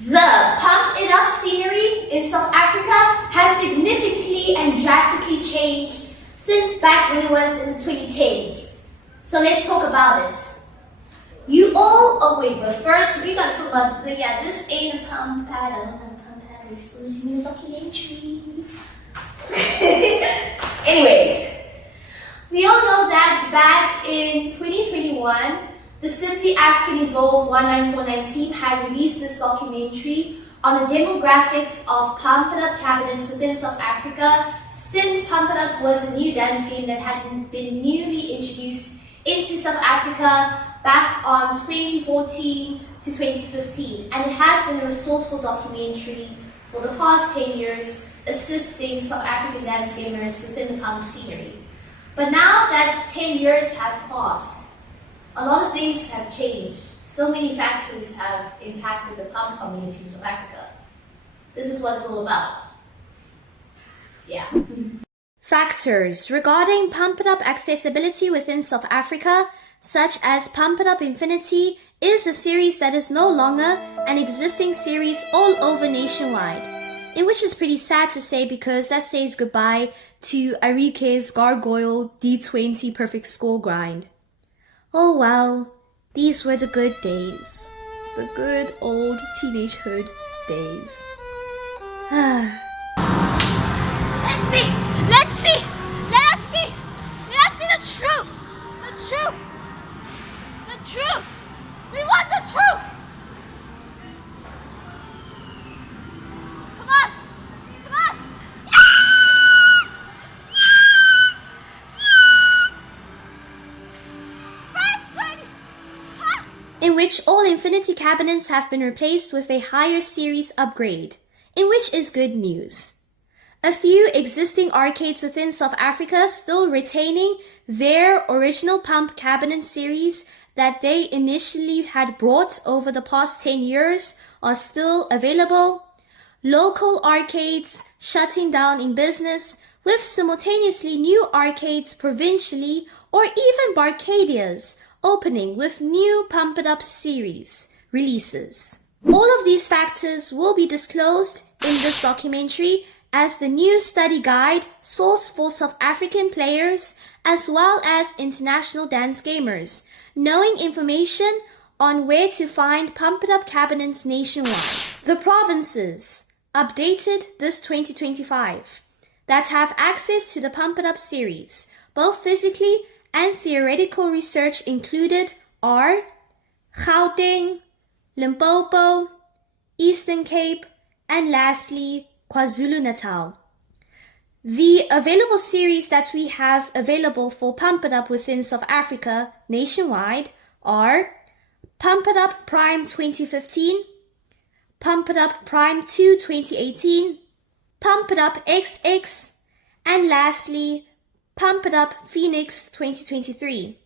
The Pump It Up scenery in South Africa has significantly and drastically changed since back when it was in the 2010s. So let's talk about it. But first we gotta talk about this ain't a pump pad, I don't have a pump pad, excuse me, documentary. Anyways, we all know that back in 2021, the Simply African Evolve 1949 team had released this documentary on the demographics of Pump It Up cabinets within South Africa, since Pump It Up was a new dance game that had been newly introduced into South Africa back on 2014 to 2015, and it has been a resourceful documentary for the past 10 years, assisting South African dance gamers within the pump scenery. But now that 10 years have passed, a lot of things have changed. So many factors have impacted the pump community in South Africa. This is what it's all about. Yeah. Factors regarding Pump It Up accessibility within South Africa, such as Pump It Up Infinity, is a series that is no longer an existing series all over nationwide, in which is pretty sad to say because that says goodbye to Arike's Gargoyle D20 perfect score grind. Oh well, these were the good days. The good old teenagehood days. Let's see the truth. We want the truth. Come on. Yes! Verse 20. Ha! In which all Infinity cabinets have been replaced with a higher series upgrade, in which is good news. A few existing arcades within South Africa still retaining their original Pump cabinet series that they initially had brought over the past 10 years are still available. Local arcades shutting down in business, with simultaneously new arcades provincially or even Barcadias opening with new Pump It Up series releases. All of these factors will be disclosed in this documentary as the new study guide source for South African players as well as international dance gamers, knowing information on where to find Pump It Up cabinets nationwide. The provinces updated this 2025 that have access to the Pump It Up series, both physically and theoretical research included, are Gauteng, Limpopo, Eastern Cape, and lastly, KwaZulu-Natal. The available series that we have available for Pump It Up within South Africa nationwide are Pump It Up Prime 2015, Pump It Up Prime 2 2018, Pump It Up XX, and lastly, Pump It Up Phoenix 2023.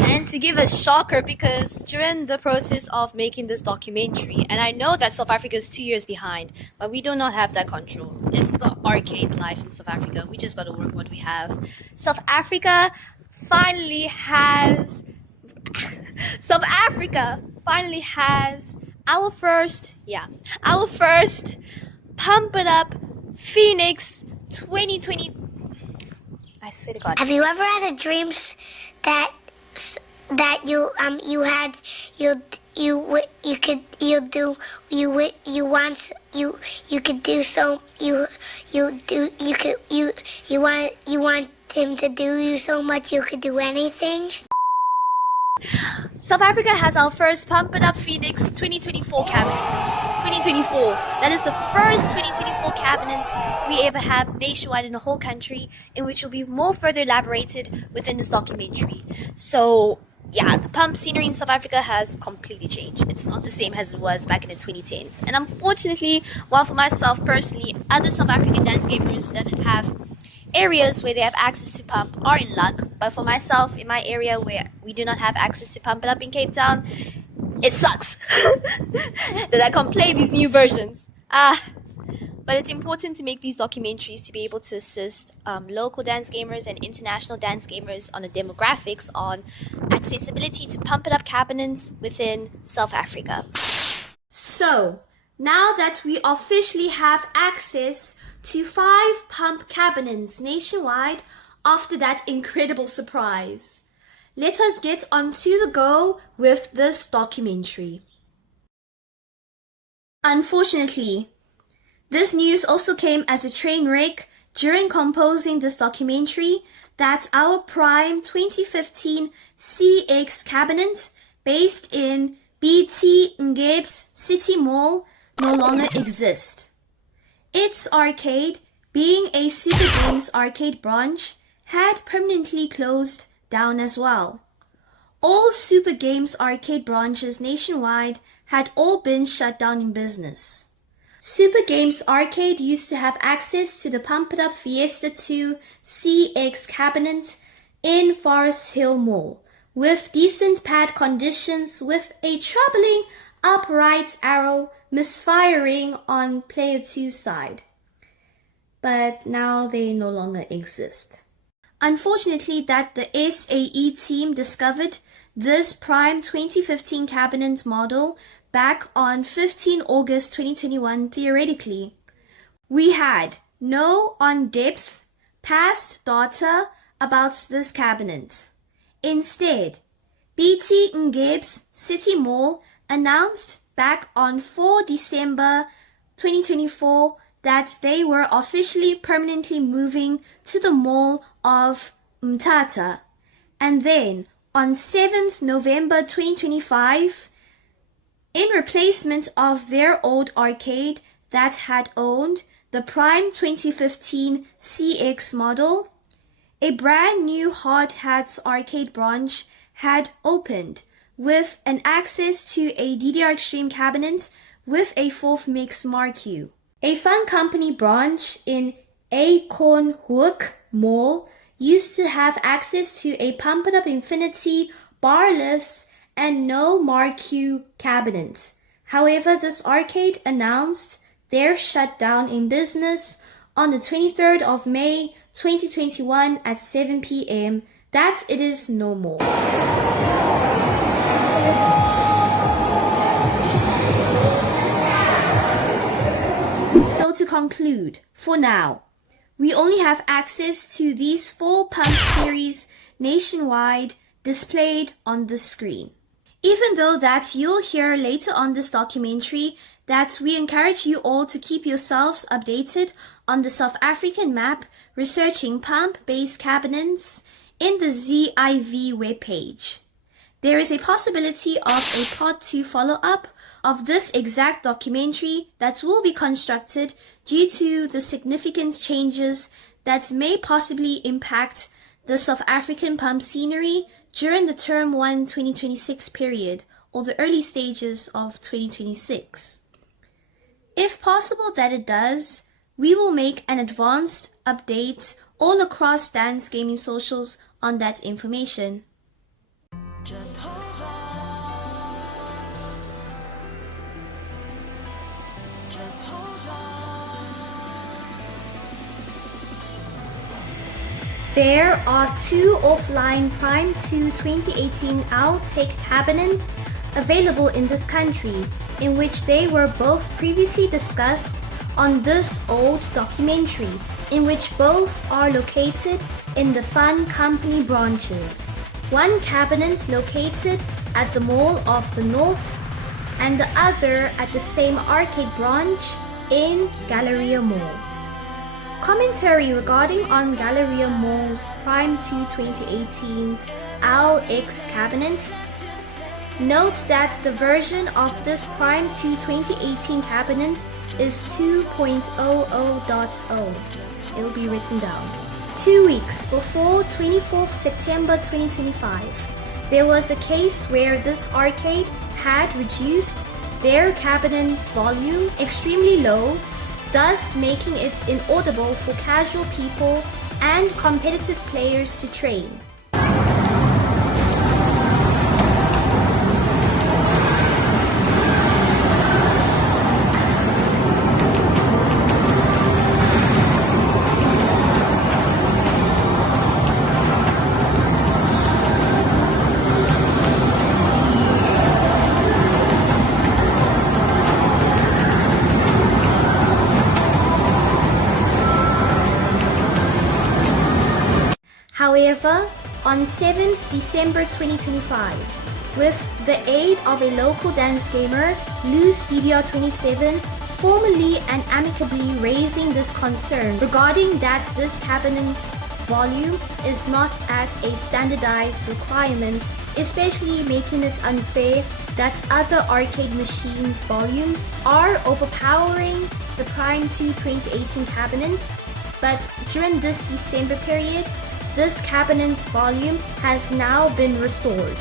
And to give a shocker, because during the process of making this documentary, and I know that South Africa is 2 years behind, but we do not have that control. It's the arcade life in South Africa. We just got to work what we have. South Africa finally has our first Pump It Up Phoenix 2020. I swear to God. Have you ever had a dream that you want him to do you so much you could do anything? South Africa has our first Pump It Up Phoenix 2024 cabinet. 2024. That is the first 2024 cabinet we ever have nationwide in the whole country, in which will be more further elaborated within this documentary. So yeah, the pump scenery in South Africa has completely changed. It's not the same as it was back in the 2010s. And unfortunately, while for myself personally, other South African dance gamers that have areas where they have access to pump are in luck. But for myself, in my area where we do not have access to Pump It Up in Cape Town, it sucks that I can't play these new versions. But it's important to make these documentaries to be able to assist local dance gamers and international dance gamers on the demographics on accessibility to Pump It Up cabinets within South Africa. So, Now that we officially have access to 5 pump cabinets nationwide after that incredible surprise, let us get on to the go with this documentary. Unfortunately, this news also came as a train wreck during composing this documentary that our prime 2015 CX cabinet based in BT Ngeb's City Mall no longer exists. Its arcade, being a Super Games arcade branch, had permanently closed down as well. All Super Games arcade branches nationwide had all been shut down in business. Super Games Arcade used to have access to the Pump It Up Fiesta 2 CX cabinet in Forest Hill Mall, with decent pad conditions with a troubling upright arrow misfiring on player 2's side. But now they no longer exist. Unfortunately, that the SAE team discovered this prime 2015 cabinet model back on 15 August 2021 theoretically. We had no on-depth past data about this cabinet. Instead, BT Ngeb's City Mall announced back on 4 December 2024 that they were officially permanently moving to the mall of Mthatha. And then on 7th November 2025, in replacement of their old arcade that had owned the Prime 2015 CX model, a brand new Hard Hats arcade branch had opened with an access to a DDR Extreme cabinet with a 4th mix Marquee. A Fun Company branch in Acornhoek Mall used to have access to a Pump It Up Infinity barless and no Marquee cabinet. However, this arcade announced their shutdown in business on the 23rd of May 2021 at 7 p.m. that it is no more. So to conclude, for now, we only have access to these 4 pump series nationwide displayed on the screen. Even though that you'll hear later on this documentary that we encourage you all to keep yourselves updated on the South African map researching pump-based cabinets in the ZIV webpage. There is a possibility of a part 2 follow-up of this exact documentary that will be constructed due to the significant changes that may possibly impact the South African pump scenery during the Term 1 2026 period or the early stages of 2026. If possible that it does, we will make an advanced update all across Dan's Gaming socials on that information. Just hold on. Just hold on. There are 2 offline Prime 2 2018 Altec cabinets available in this country, in which they were both previously discussed on this old documentary, in which both are located in the Fun Company branches. One cabinet located at the Mall of the North and the other at the same arcade branch in Galleria Mall. Commentary regarding on Galleria Mall's Prime 2 2018's LX cabinet. Note that the version of this Prime 2 2018 cabinet is 2.00.0. It'll be written down. 2 weeks before 24th September 2025, there was a case where this arcade had reduced their cabinet's volume extremely low, thus making it inaudible for casual people and competitive players to train. However, on 7th December 2025, with the aid of a local dance gamer, Loose DDR27, formally and amicably raising this concern regarding that this cabinet's volume is not at a standardized requirement, especially making it unfair that other arcade machines' volumes are overpowering the Prime 2 2018 cabinet. But during this December period, this cabinet's volume has now been restored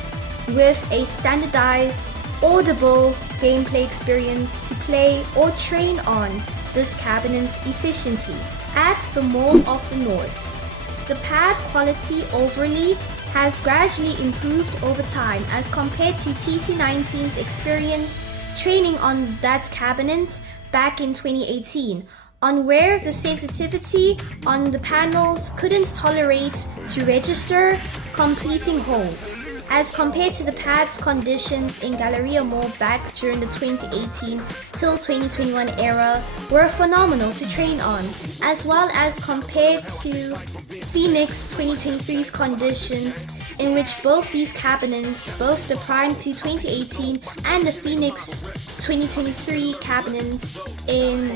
with a standardized, audible gameplay experience to play or train on this cabinet efficiently. At the Mall of the North, the pad quality overlay has gradually improved over time as compared to TC19's experience training on that cabinet back in 2018, on where the sensitivity on the panels couldn't tolerate to register completing holds, as compared to the pad's conditions in Galleria Mall back during the 2018 till 2021 era were phenomenal to train on, as well as compared to Phoenix 2023's conditions, in which both these cabinets, both the Prime 2 2018 and the Phoenix 2023 cabinets in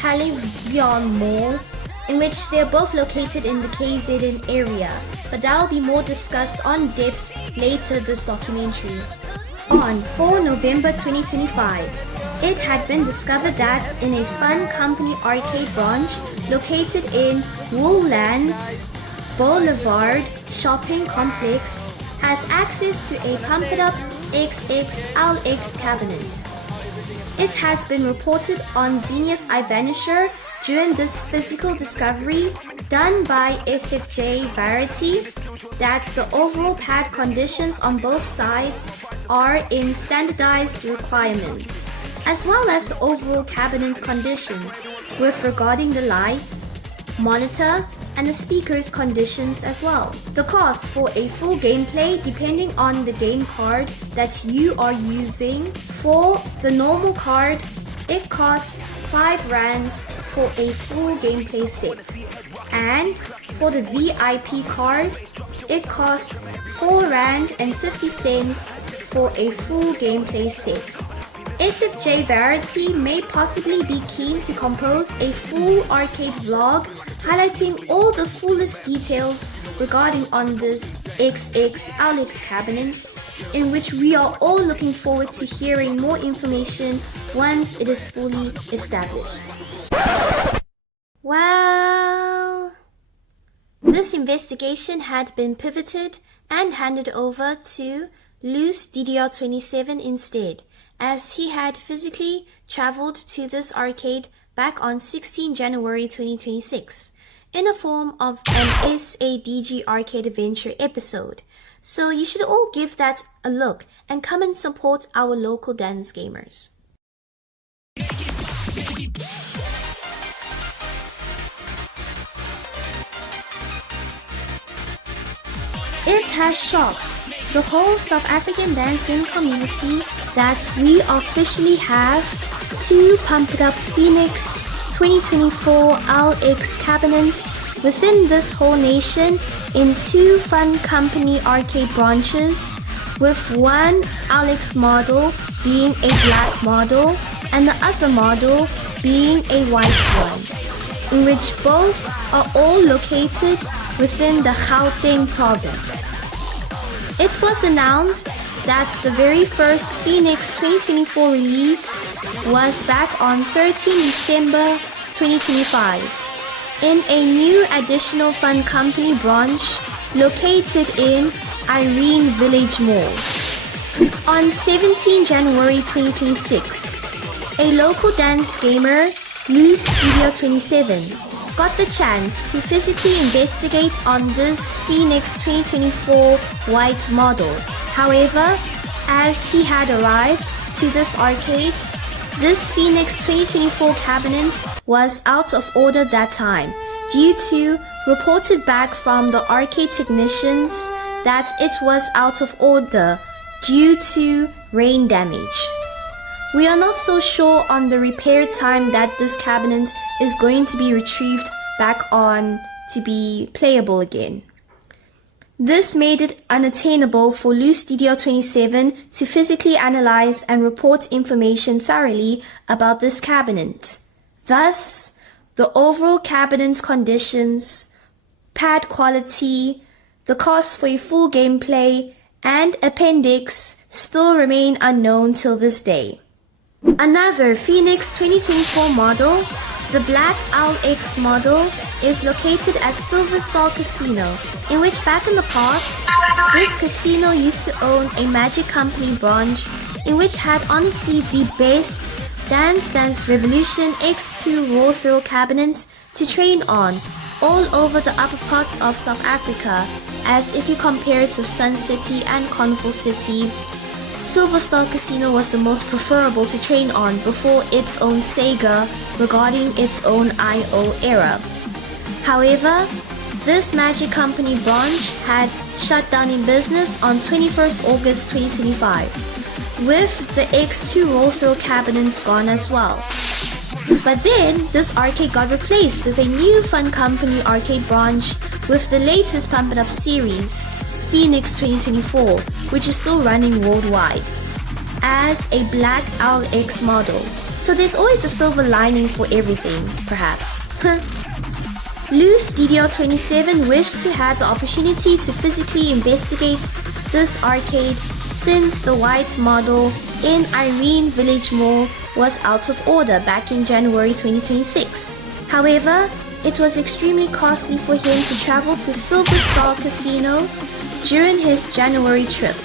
Palladium Mall, in which they're both located in the KZN area, but that will be more discussed on depth later this documentary. On 4 November 2025, it had been discovered that in a Fun Company arcade branch located in Woollands Boulevard shopping complex has access to a Pump It Up XXLX cabinet. It has been reported on Xenius iVanisher during this physical discovery done by SFJ VARIETY that the overall pad conditions on both sides are in standardized requirements, as well as the overall cabinet conditions with regarding the lights, monitor, and the speakers conditions as well. The cost for a full gameplay, depending on the game card that you are using. For the normal card, it costs 5 rands for a full gameplay set, and for the VIP card, it costs 4 rand and 50 cents for a full gameplay set. SFJ VARIETY may possibly be keen to compose a full arcade vlog highlighting all the fullest details regarding on this XXLX cabinet, in which we are all looking forward to hearing more information once it is fully established. Well, this investigation had been pivoted and handed over to Loose DDR27 instead, as he had physically traveled to this arcade back on 16 January 2026 in the form of an SADG Arcade Adventure episode. So you should all give that a look and come and support our local dance gamers. It has shocked the whole South African dance game community that we officially have 2 Pump It Up Phoenix 2024 LX cabinets within this whole nation in 2 Fun Company arcade branches, with one LX model being a black model and the other model being a white one, in which both are all located within the Gauteng province. It was announced that the very first Phoenix 2024 release was back on 13 December 2025 in a new additional Fun Company branch located in Irene Village Mall. On 17 January 2026, a local dance gamer, Loose DDR27, got the chance to physically investigate on this Phoenix 2024 white model. However, as he had arrived to this arcade, this Phoenix 2024 cabinet was out of order that time due to reported back from the arcade technicians that it was out of order due to rain damage. We are not so sure on the repair time that this cabinet is going to be retrieved back on to be playable again. This made it unattainable for loose DDR27 to physically analyze and report information thoroughly about this cabinet. Thus, the overall cabinet's conditions, pad quality, the cost for a full gameplay, and appendix still remain unknown till this day. Another Phoenix 2024 model, the Black Owl X model, is located at Silver Star Casino, in which back in the past, this casino used to own a Magic Company branch, in which had honestly the best Dance Dance Revolution X2 Raw Thrill cabinets to train on, all over the upper parts of South Africa, as if you compare it to Sun City and Convo City. Silver Star Casino was the most preferable to train on before its own Sega regarding its own IO era. However, this Magic Company branch had shut down in business on 21st August 2025, with the X2 Roll Throw cabinets gone as well. But then, this arcade got replaced with a new Fun Company arcade branch with the latest Pump It Up series, Phoenix 2024, which is still running worldwide, as a Black Owl X model. So there's always a silver lining for everything, perhaps. Loose DDR27 wished to have the opportunity to physically investigate this arcade since the white model in Irene Village Mall was out of order back in January 2026. However, it was extremely costly for him to travel to Silver Star Casino during his January trip.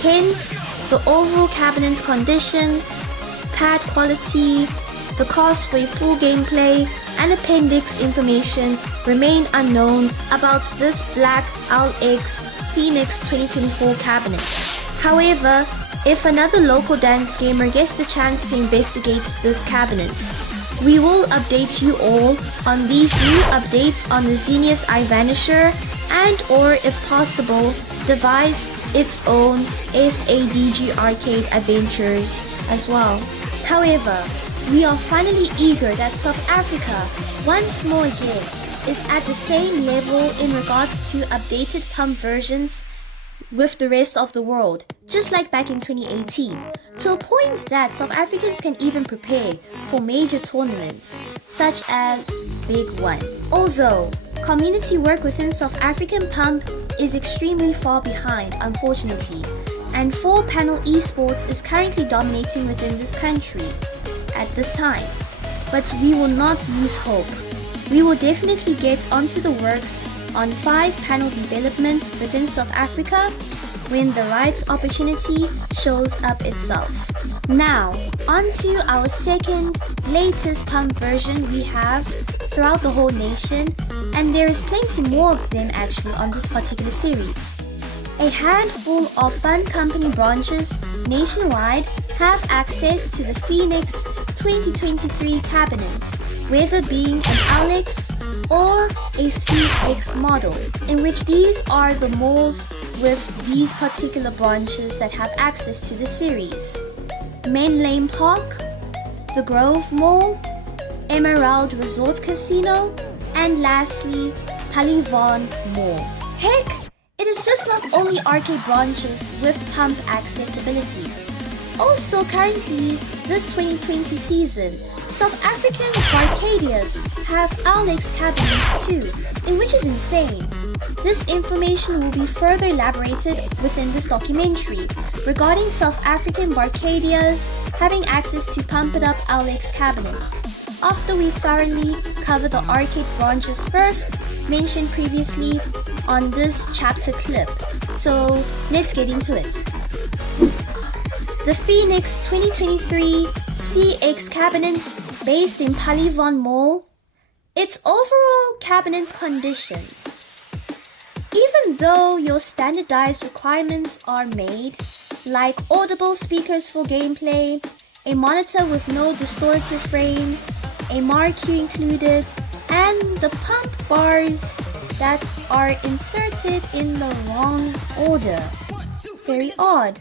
Hence, the overall cabinet's conditions, pad quality, the cost for a full gameplay, and appendix information remain unknown about this Black Owl X Phoenix 2024 cabinet. However, if another local dance gamer gets the chance to investigate this cabinet, we will update you all on these new updates on the Xenius iVanisher and, or if possible, devise its own SADG arcade adventures as well. However, we are finally eager that South Africa, once more again, is at the same level in regards to updated pump versions with the rest of the world, just like back in 2018, to a point that South Africans can even prepare for major tournaments, such as Big One. Although, community work within South African Pump is extremely far behind, unfortunately, and 4-panel esports is currently dominating within this country at this time. But we will not lose hope. We will definitely get onto the works on 5-panel development within South Africa when the right opportunity shows up itself. Now, onto our second latest pump version we have throughout the whole nation, and there is plenty more of them actually on this particular series. A handful of Fun Company branches nationwide have access to the Phoenix 2023 cabinet, whether being an Alex or a CX model, in which these are the malls with these particular branches that have access to the series. Main Lane Park, the Grove Mall, Emerald Resort Casino, and lastly, Palivon Mall. Heck, it is just not only arcade branches with pump accessibility. Also currently, this 2020 season, South African Barcadias have Alex cabinets too, in which is insane. This information will be further elaborated within this documentary regarding South African Barcadias having access to Pump It Up Alex cabinets, after we thoroughly cover the arcade branches first, mentioned previously on this chapter clip. So let's get into it. The Phoenix 2023 CX cabinet based in Palivon Mall. Its overall cabinet conditions. Even though your standardized requirements are made, like audible speakers for gameplay, a monitor with no distortive frames, a marquee included, and the pump bars that are inserted in the wrong order. Very odd.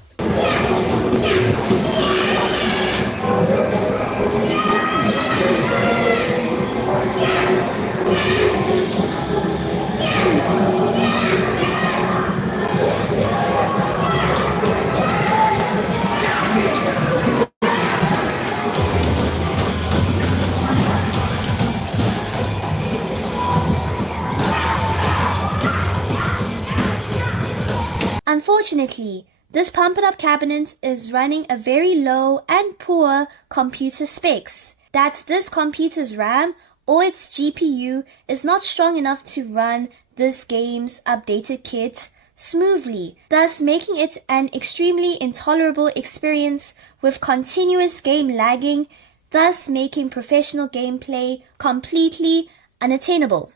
Unfortunately, this Pump It Up cabinet is running a very low and poor computer specs. That this computer's RAM or its GPU is not strong enough to run this game's updated kit smoothly, thus making it an extremely intolerable experience with continuous game lagging, thus making professional gameplay completely unattainable.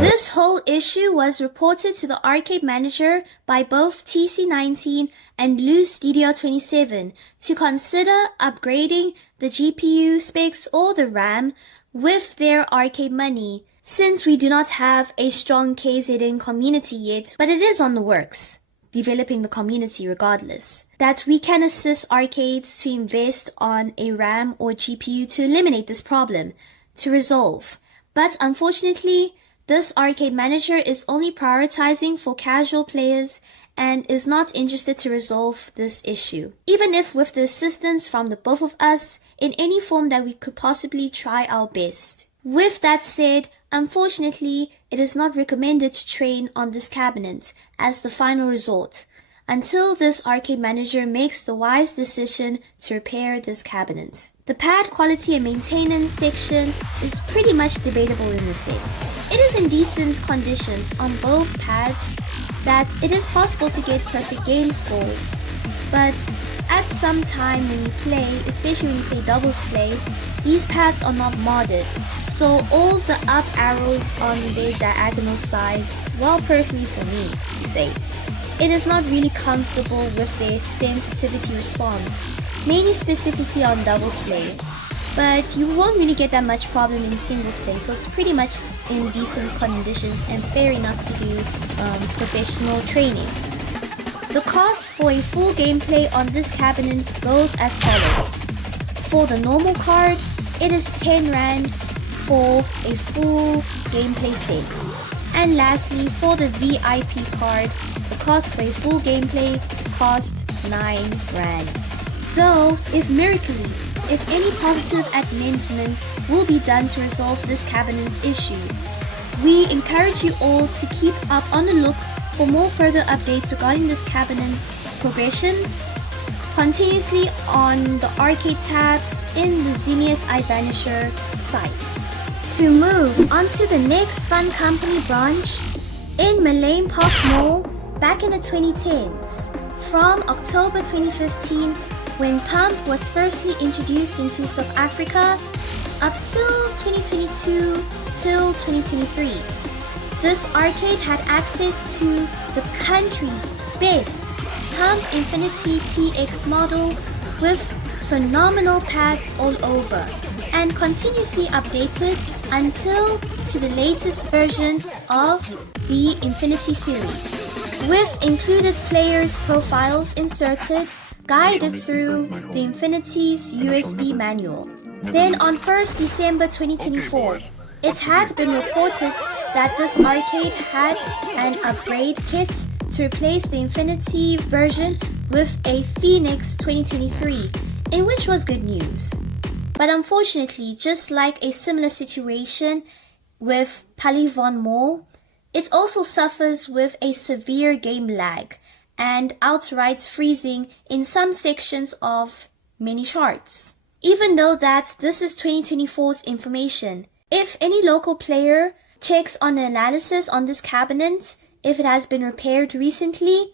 This whole issue was reported to the arcade manager by both TC19 and Loose DDR27 to consider upgrading the GPU specs or the RAM with their arcade money, since we do not have a strong KZN community yet, but it is on the works, developing the community regardless, that we can assist arcades to invest on a RAM or GPU to eliminate this problem, to resolve. But unfortunately, this arcade manager is only prioritizing for casual players and is not interested to resolve this issue, even if with the assistance from the both of us in any form that we could possibly try our best. With that said, unfortunately, it is not recommended to train on this cabinet as the final resort, until this arcade manager makes the wise decision to repair this cabinet. The pad quality and maintenance section is pretty much debatable in a sense. It is in decent conditions on both pads that it is possible to get perfect game scores, but at some time when you play, especially when you play doubles play, these pads are not modded, so all the up arrows on the diagonal sides, well, personally for me to say, it is not really comfortable with their sensitivity response, mainly specifically on doubles play, but you won't really get that much problem in singles play, so it's pretty much in decent conditions and fair enough to do professional training. The cost for a full gameplay on this cabinet goes as follows. For the normal card, it is 10 Rand for a full gameplay set. And lastly, for the VIP card, the cost for a full gameplay cost 9 Rand. Though, if miraculously, if any positive amendment will be done to resolve this cabinet's issue, we encourage you all to keep up on the look for more further updates regarding this cabinet's progressions continuously on the arcade tab in the Xenius iVanisher site. To move on to the next fun company branch, in Malayan Park Mall back in the 2010s, from October 2015 when Pump was firstly introduced into South Africa up till 2022 till 2023. This arcade had access to the country's best Pump Infinity TX model with phenomenal pads all over and continuously updated until to the latest version of the Infinity series, with included players' profiles inserted, guided through the Infinity's USB manual. Then on 1st December 2024, it had been reported that this arcade had an upgrade kit to replace the Infinity version with a Phoenix 2023, in which was good news. But unfortunately, just like a similar situation with Polygon Mall, it also suffers with a severe game lag and outright freezing in some sections of many charts. Even though that this is 2024's information, if any local player checks on the analysis on this cabinet if it has been repaired recently.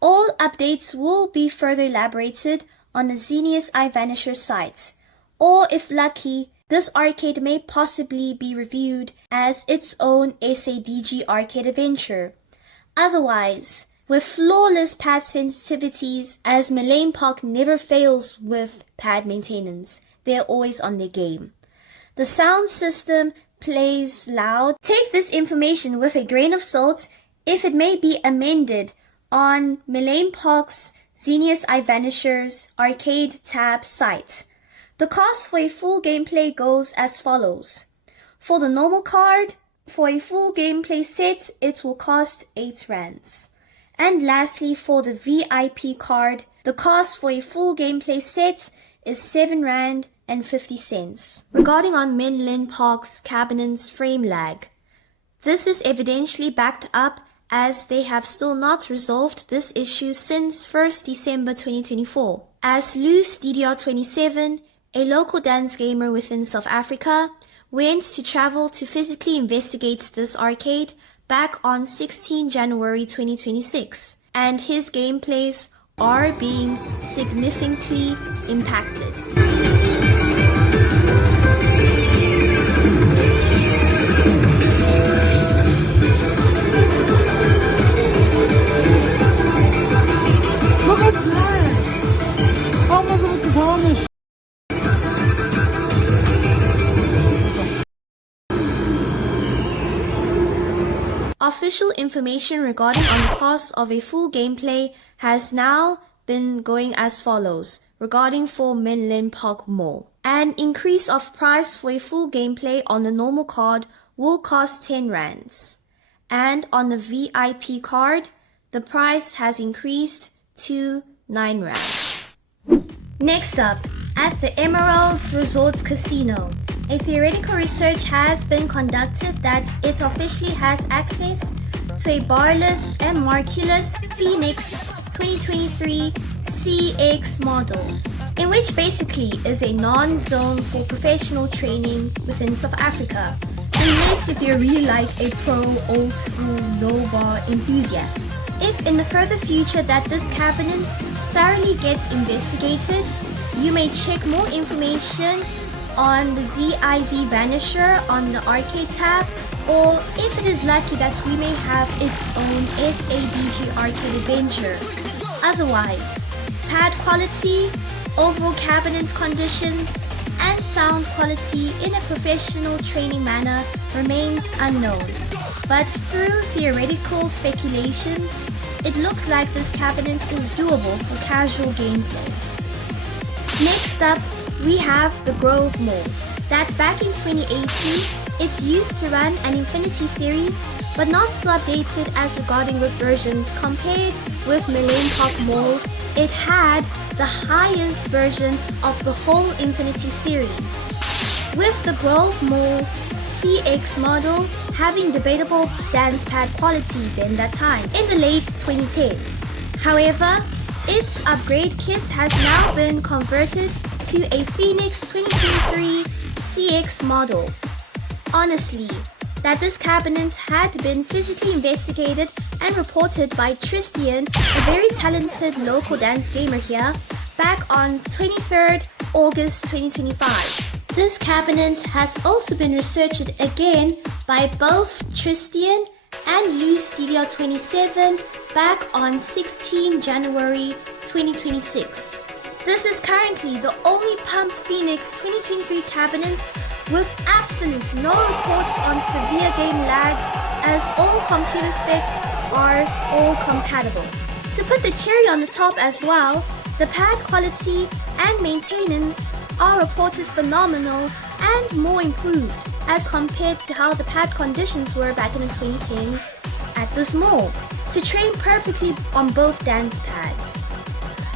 All updates will be further elaborated on the Xenius iVanisher site, or if lucky, this arcade may possibly be reviewed as its own SADG arcade adventure. Otherwise, with flawless pad sensitivities, as Millennium Park never fails with pad maintenance, they're always on their game. The sound system plays loud. Take this information with a grain of salt if it may be amended on Millennium Park's Xenius iVanisher's arcade tab site. The cost for a full gameplay goes as follows. For the normal card, for a full gameplay set, it will cost 8 rands. And lastly, for the VIP card, the cost for a full gameplay set is 7 rand and 50 cents. Regarding on Millennium Park's cabinet's frame lag, this is evidentially backed up as they have still not resolved this issue since 1st December 2024. As Loose DDR27, a local dance gamer within South Africa, went to travel to physically investigate this arcade back on 16 January 2026, and his gameplays are being significantly impacted. Look at that! Oh my God, it's harness! Official information regarding on the cost of a full gameplay has now been going as follows regarding for Millennium Park Mall. An increase of price for a full gameplay on the normal card will cost 10 rands. And on the VIP card, the price has increased to 9 rands. Next up, at the Emeralds Resorts Casino, a theoretical research has been conducted that it officially has access to a barless and markerless Phoenix 2023 CX model, in which basically is a non-zone for professional training within South Africa, unless if you're really like a pro old school no bar enthusiast. If in the further future that this cabinet thoroughly gets investigated, you may check more information on the ZIV Vanisher on the arcade tab, or if it is lucky that we may have its own SADG arcade adventure. Otherwise, pad quality, overall cabinet conditions, and sound quality in a professional training manner remains unknown. But through theoretical speculations, it looks like this cabinet is doable for casual gameplay. Next up, we have the Grove Mall. That's back in 2018. It's used to run an Infinity series, but not so updated as regarding with versions compared with Millennium Park Mall. It had the highest version of the whole Infinity series, with the Grove Mall's CX model having debatable dance pad quality then that time in the late 2010s. However, its upgrade kit has now been converted to a Phoenix 2023 CX model. Honestly, that this cabinet had been physically investigated and reported by Christiaan, a very talented local dance gamer here, back on 23rd August 2025. This cabinet has also been researched again by both Christiaan and Loose DDR27 back on 16 January 2026. This is currently the only Pump Phoenix 2023 cabinet with absolute no reports on severe game lag, as all computer specs are all compatible. To put the cherry on the top as well, the pad quality and maintenance are reported phenomenal and more improved as compared to how the pad conditions were back in the 2010s at this mall, to train perfectly on both dance pads.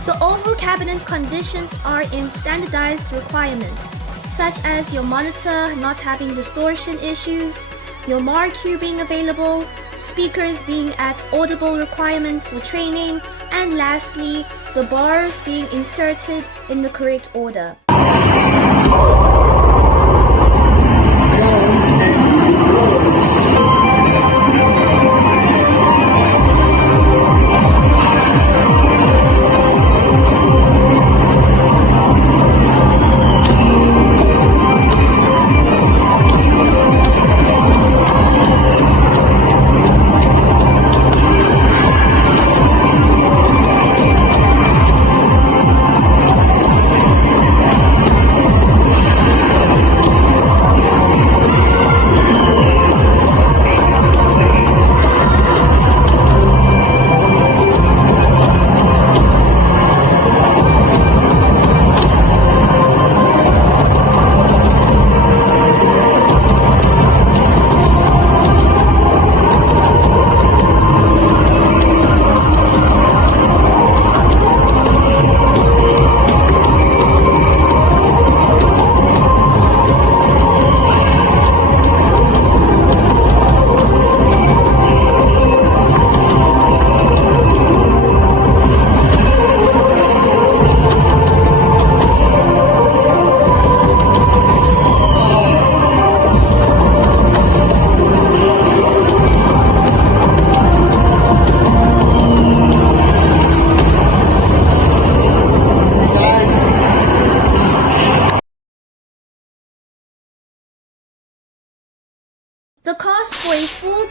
The overall cabinet conditions are in standardized requirements, such as your monitor not having distortion issues, your MarQ being available, speakers being at audible requirements for training, and lastly, the bars being inserted in the correct order.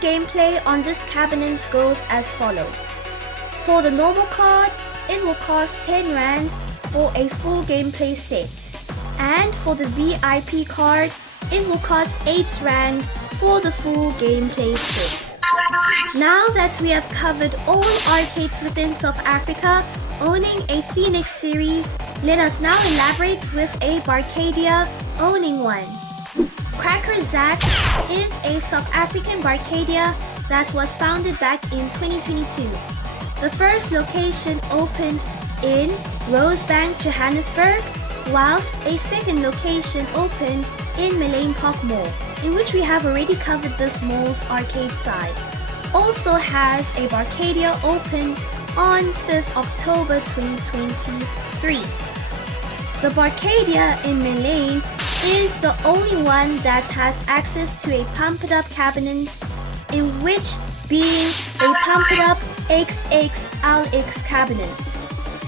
gameplay on this cabinet goes as follows. For the normal card, it will cost 10 Rand for a full gameplay set. And for the VIP card, it will cost 8 Rand for the full gameplay set. Now that we have covered all arcades within South Africa owning a Phoenix series, let us now elaborate with a Barcadia owning one. Cracker Zax is a South African Barcadia that was founded back in 2022. The first location opened in Rosebank, Johannesburg, whilst a second location opened in Malane Park Mall, in which we have already covered this mall's arcade side. Also has a Barcadia open on 5th October 2023. The Barcadia in Malane is the only one that has access to a Pump It Up cabinet, in which being a Pump It Up XXLX cabinet.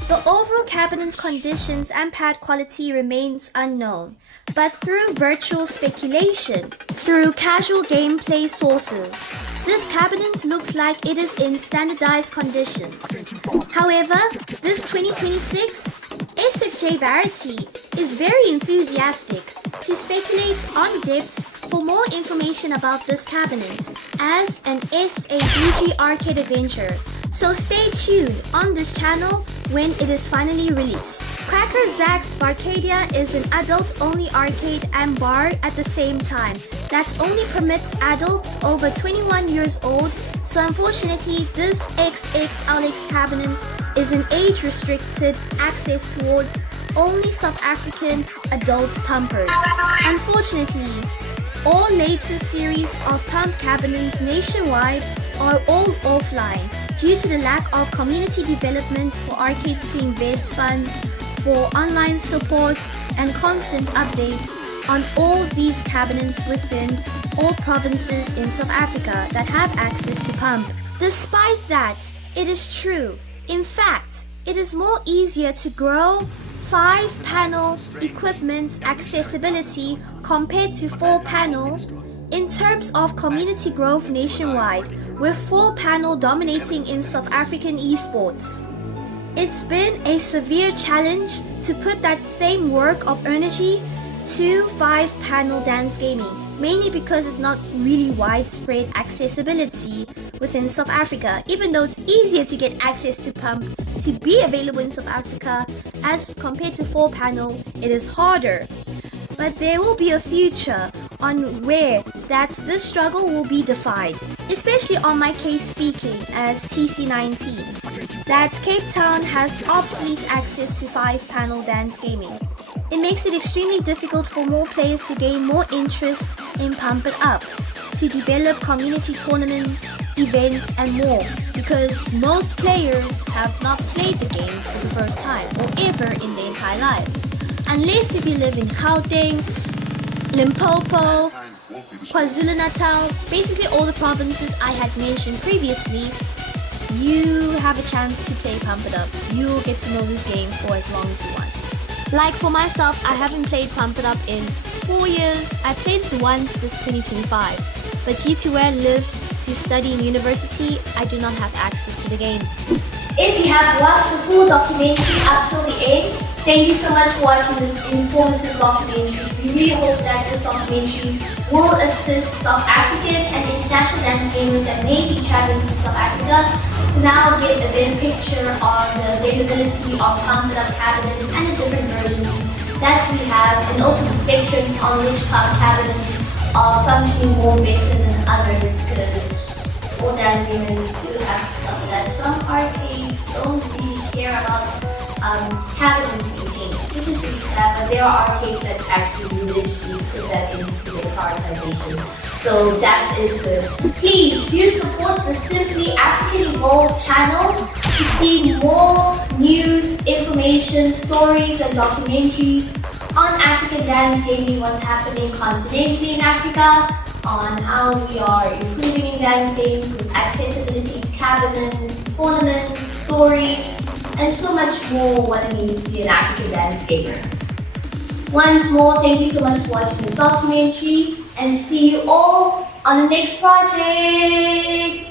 The overall cabinet's conditions and pad quality remains unknown, but through virtual speculation, through casual gameplay sources, this cabinet looks like it is in standardized conditions. However, this 2026 SFJ VARIETY is very enthusiastic to speculate on depth for more information about this cabinet as an SAVG arcade adventure. So stay tuned on this channel when it is finally released. Cracker Zax Barcadia is an adult-only arcade and bar at the same time that only permits adults over 21 years old, so unfortunately this XXLX cabinet is an age-restricted access towards only South African adult pumpers. Unfortunately, all latest series of pump cabinets nationwide are all offline due to the lack of community development for arcades to invest funds for online support and constant updates on all these cabinets within all provinces in South Africa that have access to pump. Despite that, it is true. In fact, it is more easier to grow 5-panel equipment accessibility compared to 4-panel in terms of community growth nationwide, with 4-panel dominating in South African esports. It's been a severe challenge to put that same work of energy to 5-panel dance gaming, mainly because it's not really widespread accessibility within South Africa, even though it's easier to get access to pump to be available in South Africa as compared to 4-panel, it is harder. But there will be a future on where this struggle will be defied, especially on my case speaking as TC19, that Cape Town has obsolete access to 5-panel dance gaming. It makes it extremely difficult for more players to gain more interest in Pump It Up, to develop community tournaments, events and more, because most players have not played the game for the first time or ever in their entire lives. Unless if you live in Gauteng, Limpopo, KwaZulu-Natal, basically all the provinces I had mentioned previously, you have a chance to play Pump It Up. You'll get to know this game for as long as you want. Like for myself, I haven't played Pump It Up in 4 years. I played it once this 2025. But due to where I live to study in university, I do not have access to the game. If you have watched the full documentary up till the end, thank you so much for watching this informative documentary. We really hope that this documentary will assist South African and international dance gamers that may be traveling to South Africa to now get a better picture on the availability of Pump It Up cabinets and the different versions that we have, and also the spectrums on which pump cabinets are functioning more better than others, because all dance gamers do have to suffer that some arcades don't really care about cabinets in games, which is really sad, but there are arcades that actually religiously put that into their prioritization. So that is good. Please do support the Simply African Evolved channel to see more news, information, stories and documentaries on African dance gaming, what's happening continentally in Africa, on how we are improving in dance games with accessibility to cabinets, tournaments, stories, and so much more what it means to be an African dance gamer. Once more, thank you so much for watching this documentary, and see you all on the next project.